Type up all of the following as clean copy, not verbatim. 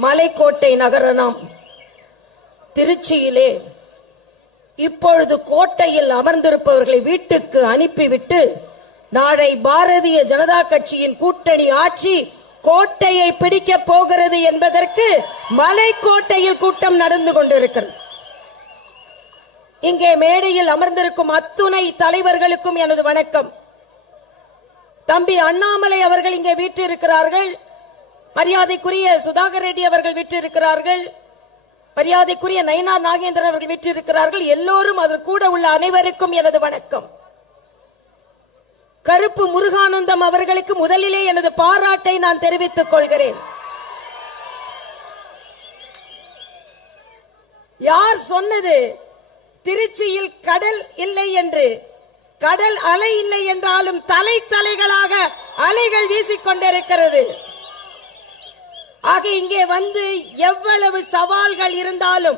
மலைக்கோட்டை நகரம் திருச்சியிலே இப்பொழுது கோட்டையில் அமர்ந்திருப்பவர்களை வீட்டுக்கு அனுப்பிவிட்டு நாளை பாரதிய ஜனதா கட்சியின் கூட்டணி ஆட்சி கோட்டையை பிடிக்க போகிறது என்பதற்கு மலைக்கோட்டையில் கூட்டம் நடந்து கொண்டிருக்கிறது. இங்கே மேடையில் அமர்ந்திருக்கும் அத்துணை தலைவர்களுக்கும் எனது வணக்கம். தம்பி அண்ணாமலை அவர்கள் இங்கே வீற்றிருக்கிறார்கள். மரியாதைக்குரிய சுதாகர் ரெட்டி அவர்கள் வீற்றிருக்கிறார்கள். மரியாதைக்குரிய நயினா நாகேந்திரன் அவர்கள் வீற்றிருக்கிறார்கள். எல்லோரும் அதில் கூட உள்ள அனைவருக்கும் எனது வணக்கம். கருப்பு முருகானந்தம் அவர்களுக்கு முதலிலே எனது பாராட்டை நான் தெரிவித்துக் கொள்கிறேன். யார் சொன்னது திருச்சியில் கடல் இல்லை என்று? கடல் அலை இல்லை என்றாலும் தலை தலைகளாக அலைகள் வீசிக்கொண்டிருக்கிறது. ஆக இங்கே வந்து எவ்வளவு சவால்கள் இருந்தாலும்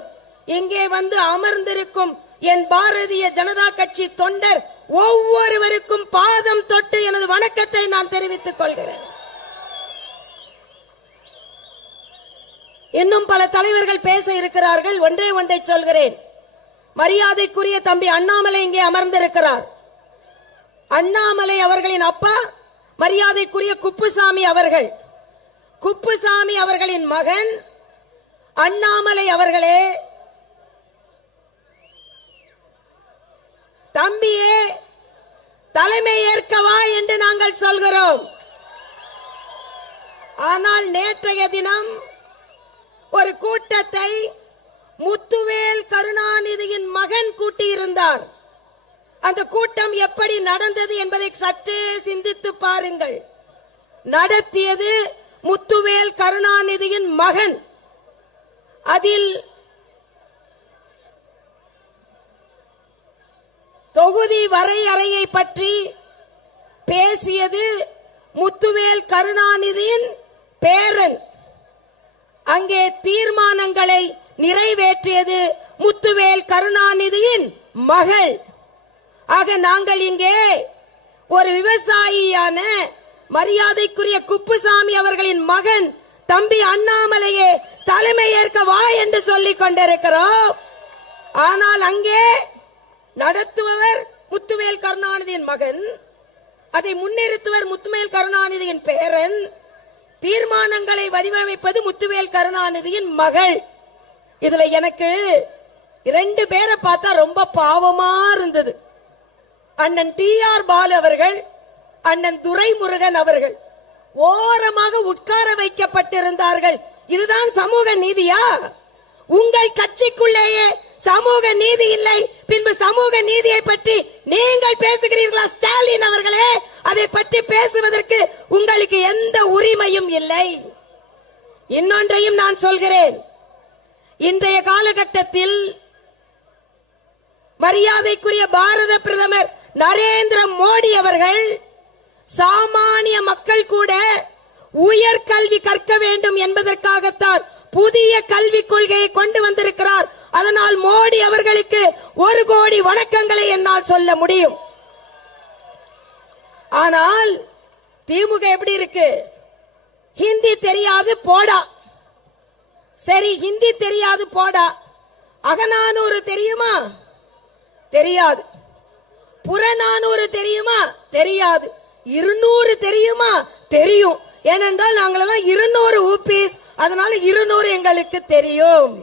இங்கே வந்து அமர்ந்திருக்கும் என் பாரதிய ஜனதா கட்சி தொண்டர் ஒவ்வொருவருக்கும் பாதம் தொட்டு எனது வணக்கத்தை நான் தெரிவித்துக் கொள்கிறேன். இன்னும் பல தலைவர்கள் பேச இருக்கிறார்கள். ஒன்றே ஒன்றை சொல்கிறேன். மரியாதைக்குரிய தம்பி அண்ணாமலை இங்கே அமர்ந்திருக்கிறார். அண்ணாமலை அவர்களின் அப்பா மரியாதைக்குரிய குப்புசாமி அவர்கள். குப்புசாமி அவர்களின் மகன் அண்ணாமலை அவர்களே, தம்பியே தலைமை ஏற்கவா என்று நாங்கள் சொல்கிறோம். ஆனால் நேற்றைய தினம் ஒரு கூட்டத்தை முத்துவேல் கருணாநிதியின் மகன் கூட்டியிருந்தார். அந்த கூட்டம் எப்படி நடந்தது என்பதை சற்றே சிந்தித்து பாருங்கள். நடத்தியது முத்துவேல் கருணாநிதியின் மகன். அதில் தொகுதி வரையறையை பற்றி பேசியது முத்துவேல் கருணாநிதியின் பேரன். அங்கே தீர்மானங்களை நிறைவேற்றியது முத்துவேல் கருணாநிதியின் மகள். ஆக நாங்கள் இங்கே ஒரு விவசாயியான மரியாதைக்குரிய குப்புசாமி அவர்களின் மகன் தம்பி அண்ணாமலையே தலைமை ஏற்க வா என்று சொல்லிக் கொண்டிருக்கிறோம். ஆனால் அங்கே நடத்துபவர் முத்துவேல் கருணாநிதியின் மகன், அதை முன்னிறுத்துவர் முத்துவேல் கருணாநிதியின் பேரன், தீர்மானங்களை வடிவமைப்பது முத்துவேல் கருணாநிதியின் மகள். இதுல எனக்கு இரண்டு பேரை பார்த்தா ரொம்ப பாவமா இருந்தது. அண்ணன் டி.ஆர். பாலு அவர்கள், அண்ணன் துரைமுருகன் அவர்கள் ஓரமாக உட்கார வைக்கப்பட்டிருந்தார்கள். இதுதான் சமூக நீதியா? உங்கள் கட்சிக்குள்ளேயே சமூக நீதி இல்லை, பின்பு சமூக நீதியை பற்றி நீங்கள் பேசுகிறீர்களா? ஸ்டாலின் அவர்களே, அதை பற்றி பேசுவதற்கு உங்களுக்கு எந்த உரிமையும் இல்லை. இன்னொன்றையும் நான் சொல்கிறேன். இன்றைய காலகட்டத்தில் மரியாதைக்குரிய பாரத பிரதமர் நரேந்திர மோடி அவர்கள் சாமானிய மக்கள் கூட உயர்கல்வி கற்க வேண்டும் என்பதற்காகத்தான் புதிய கல்விக் கொள்கையை கொண்டு வந்திருக்கிறார். அதனால் மோடி அவர்களுக்கு 1 கோடி வணக்கங்களை என்னால் சொல்ல முடியும். ஆனால் திமுக எப்படி இருக்கு? ஹிந்தி தெரியாது போடா. சரி, ஹிந்தி தெரியாது போடா. அகநானூறு தெரியுமா? தெரியாது. புறநானூறு தெரியுமா? தெரியாது. 200 தெரியுமா? தெரியும். ஏனென்றால் நாங்களெல்லாம் 200 ஊபிஸ், அதனால 200 எங்களுக்கு தெரியும்.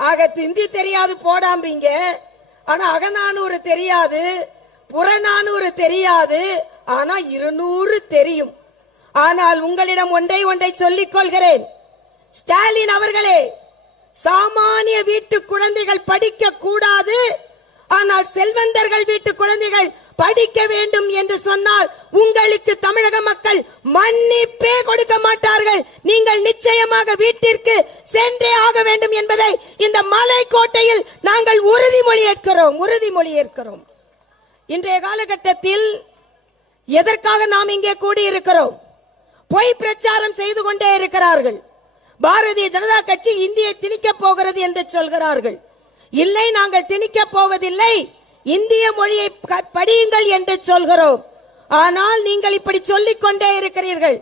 ஆக ஹிந்தி தெரியாது போடாம்பீங்க, ஆனா அகநானூறு தெரியாது, புறநானூறு தெரியாது, ஆனா 200 தெரியும். ஆனால் உங்களிடம் ஒன்றை சொல்லிக் கொள்கிறேன். ஸ்டாலின் அவர்களே, சாமானிய வீட்டு குழந்தைகள் படிக்க கூடாது, ஆனால் செல்வந்தர்கள் வீட்டு குழந்தைகள் படிக்க வேண்டும் என்று சொன்னால் உங்களுக்கு தமிழக மக்கள் மன்னிப்பே கொடுக்க மாட்டார்கள். நீங்கள் நிச்சயமாக வீட்டிற்கு சென்றே ஆக வேண்டும் என்பதை இந்த மலைக்கோட்டையில் நாங்கள் உறுதிமொழி ஏற்கிறோம். இன்றைய காலகட்டத்தில் எதற்காக நாம் இங்கே கூடியிருக்கிறோம்? பொய் பிரச்சாரம் செய்து கொண்டே இருக்கிறார்கள். பாரதிய ஜனதா கட்சி இந்தியை திணிக்க போகிறது என்று சொல்கிறார்கள். இல்லை, நாங்கள் திணிக்க போவதில்லை, இந்திய மொழியை படியுங்கள் என்று சொல்கிறோம். ஆனால் நீங்கள் இப்படி சொல்லிக் கொண்டே இருக்கிறீர்கள்.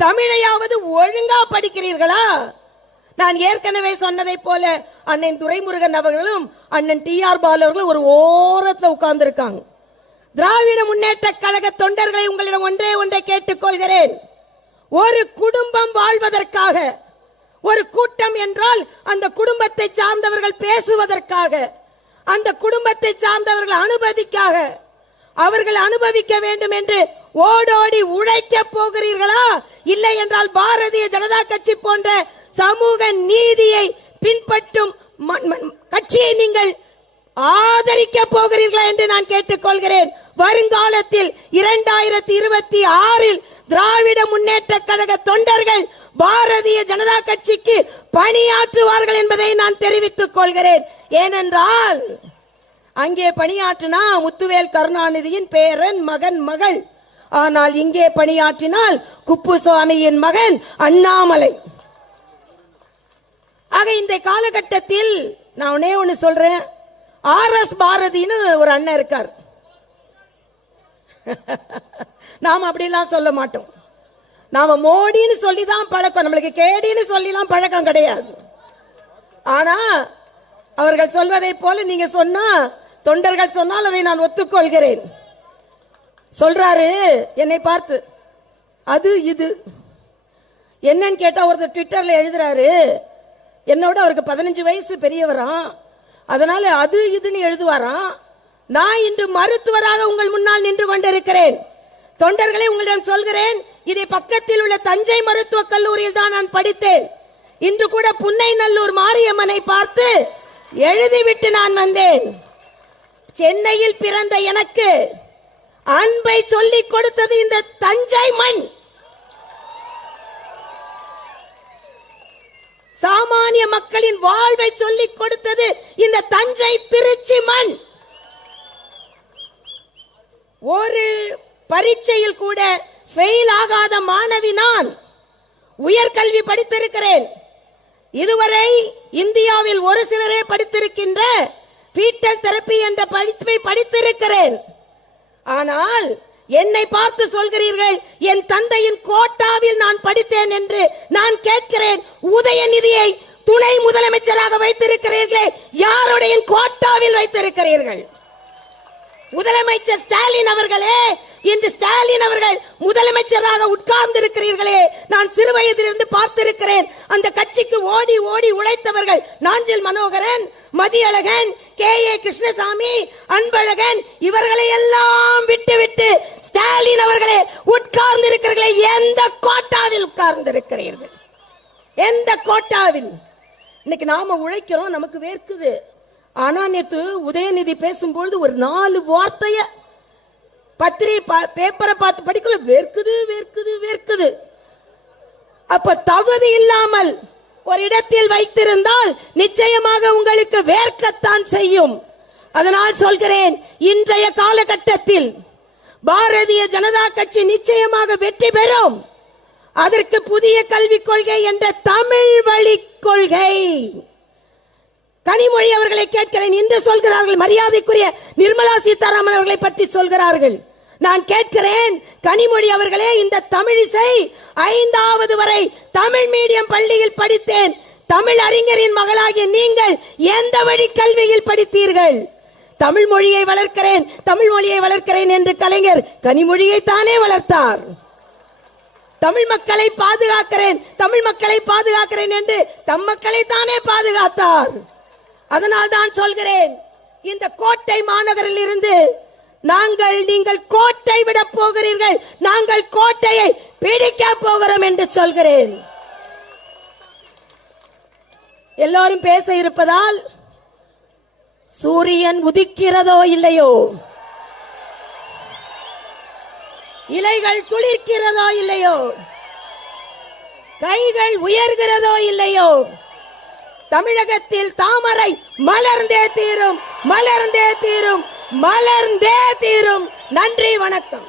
தமிழையாவது ஒழுங்கா படிக்கிறீர்களா? நான் ஏற்கனவே சொன்னதை போல அண்ணன் துரைமுருகன் அவர்களும் அண்ணன் டி.ஆர். பாலு அவர்களும் ஒரு ஓரத்துல உட்கார்ந்து இருக்காங்க. திராவிட முன்னேற்ற கழக தொண்டர்களை உங்களிடம் ஒன்றை கேட்டுக்கொள்கிறேன். ஒரு குடும்பம் வாழ்வதற்காக, ஒரு கூட்டம் என்றால் அந்த குடும்பத்தை சார்ந்தவர்கள் பேசுவதற்காக, அந்த குடும்பத்தை சார்ந்தவர்கள் அனுமதிக்காக, அவர்கள் அனுபவிக்க வேண்டும் என்று ஓடோடி உழைக்க போகிறீர்களா? இல்லை என்றால் பாரதிய ஜனதா கட்சி போன்ற சமூக நீதியை பின்பற்றும் கட்சியை நீங்கள் ஆதரிக்க போகிறீர்களா என்று நான் கேட்டுக்கொள்கிறேன். வருங்காலத்தில் 2026 திராவிட முன்னேற்ற கழக தொண்டர்கள் பாரதிய ஜனதா கட்சிக்கு பணியாற்றுவார்கள் என்பதை நான் தெரிவித்துக் கொள்கிறேன். ஏனென்றால் அங்கே பணியாற்றினா முத்துவேல் கருணாநிதியின் பேரன், மகன், மகள். ஆனால் இங்கே பணியாற்றினால் குப்புசாமியின் மகன் அண்ணாமலை. ஆக இந்த காலகட்டத்தில் நான் ஒண்ணு சொல்றேன். ஆர்.எஸ். பாரதின்னு ஒரு அண்ணன் இருக்கார். நாம அப்படிலாம் சொல்ல மாட்டோம். நாம மோடின்னு சொல்லிதான் பழக்கம், நம்மளுக்கு கேடின்னு சொல்லிலாம் பழக்கம் கிடையாது. ஆனா அவர்கள் சொல்வதை போல நீங்க சொன்னா, தொண்டர்கள் சொன்னால் அதை நான் ஒத்துக்கொள்கிறேன். சொல்றாரு என்னை பார்த்து, அது இது என்னன்னு கேட்டா ஒருத்தர் ட்விட்டர்ல எழுதுறாரு, என்னோட அவருக்கு 15 வயசு பெரியவராம், அதனால அது இதுன்னு எழுதுவாராம். நான் இன்று மருத்துவராக உங்கள் முன்னால் நின்று கொண்டிருக்கிறேன். தொண்டர்களை உங்களிடம் சொல்கிறேன், இதை பக்கத்தில் உள்ள தஞ்சை மருத்துவக் கல்லூரியில் தான் நான் படித்தேன். இன்று கூட புன்னைநல்லூர் மாரியம்மனை பார்த்து எழுதிவிட்டு நான் வந்தேன். சென்னையில் பிறந்த எனக்கு அன்பை சொல்லிக் கொடுத்தது இந்த தஞ்சை மண். சாமானிய மக்களின் வாழ்வை சொல்லிக் கொடுத்தது இந்த தஞ்சை திருச்சி மண். ஒரு பரீட்சையில் கூட ஃபெயில் ஆகாத மாணவி நான். உயர்கல்வி படித்திருக்கிறேன். இதுவரை இந்தியாவில் ஒரு சிலரே படித்திருக்கின்ற பீட்டல் தெரப்பி என்ற படிப்பை படித்திருக்கிறேன். ஆனால் என்னை பார்த்து சொல்கிறீர்கள் என் தந்தையின் கோட்டாவில் நான் படித்தேன் என்று. நான் கேட்கிறேன், உதயநிதியை துணை முதலமைச்சராக வைத்திருக்கிறீர்களே, யாருடைய கோட்டாவில் வைத்திருக்கிறீர்கள்? முதலமைச்சர் ஸ்டாலின் அவர்களே, இன்று ஸ்டாலின் அவர்கள் முதலமைச்சராக உட்கார்ந்து இருக்கிறீர்களே, நான் சிறு வயதிலிருந்து பார்த்திருக்கிறேன். அந்த கட்சிக்கு ஓடி ஓடி உழைத்தவர்கள் நாஞ்சில் மனோகரன், மதியழகன், கே.ஏ. கிருஷ்ணசாமி, அன்பழகன், இவர்களை எல்லாம் விட்டு ஸ்டாலின் அவர்களே உட்கார்ந்து இருக்கிறீர்களே, எந்த கோட்டாவில் உட்கார்ந்து இருக்கிறீர்கள்? எந்த கோட்டாவில்? இன்னைக்கு நாம உழைக்கிறோம், நமக்கு வேர்க்குது. ஆனா நேத்து உதயநிதி பேசும்பொழுது ஒரு 4 வார்த்தைய பேப்பரை பார்த்து படிக்கல, வேர்க்குது வேர்க்குது வேர்க்குது. அப்ப தகுதி இல்லாமல் ஒரு இடத்தில் வைத்திருந்தால் நிச்சயமாக உங்களுக்கு வேர்க்கத்தான் செய்யும். அதனால் சொல்கிறேன், இன்றைய காலகட்டத்தில் பாரதிய ஜனதா கட்சி நிச்சயமாக வெற்றி பெறும். அதற்கு புதிய கல்விக் கொள்கை என்ற தமிழ் வழி கொள்கை. கனிமொழி அவர்களை கேட்கிறேன், இன்று சொல்கிறார்கள், மரியாதைக்குரிய நிர்மலா சீதாராமன் அவர்களை பற்றி சொல்கிறார்கள். நான் கேட்கிறேன், கனிமொழி அவர்களே, இந்த தமிழிசை 5வது வரை தமிழ் மீடியம் பள்ளியில் படித்தேன். தமிழ் அறிஞரின் மகளாகிய நீங்கள் எந்த வழி கல்வியில் படித்தீர்கள்? தமிழ் மொழியை வளர்க்கிறேன், தமிழ் மொழியை வளர்க்கிறேன் என்று கலைஞர் கனிமொழியை தானே வளர்த்தார். தமிழ் மக்களை பாதுகாக்கிறேன், தமிழ் மக்களை பாதுகாக்கிறேன் என்று தம் மக்களை தானே பாதுகாத்தார். அதனால் தான் சொல்கிறேன், இந்த கோட்டை மாநகரில் இருந்து நீங்கள் கோட்டை விட போகிறீர்கள், நாங்கள் கோட்டையை பிடிக்க போகிறோம் என்று சொல்கிறேன். எல்லாரும் பேச இருப்பதால் சூரியன் உதிக்கிறதோ இல்லையோ, இலைகள் துளிர்க்கிறதோ இல்லையோ, கைகள் உயர்கிறதோ இல்லையோ, தமிழகத்தில் தாமரை மலர்ந்தே தீரும், மலர்ந்தே தீரும், மலர்ந்தே தீரும். நன்றி, வணக்கம்.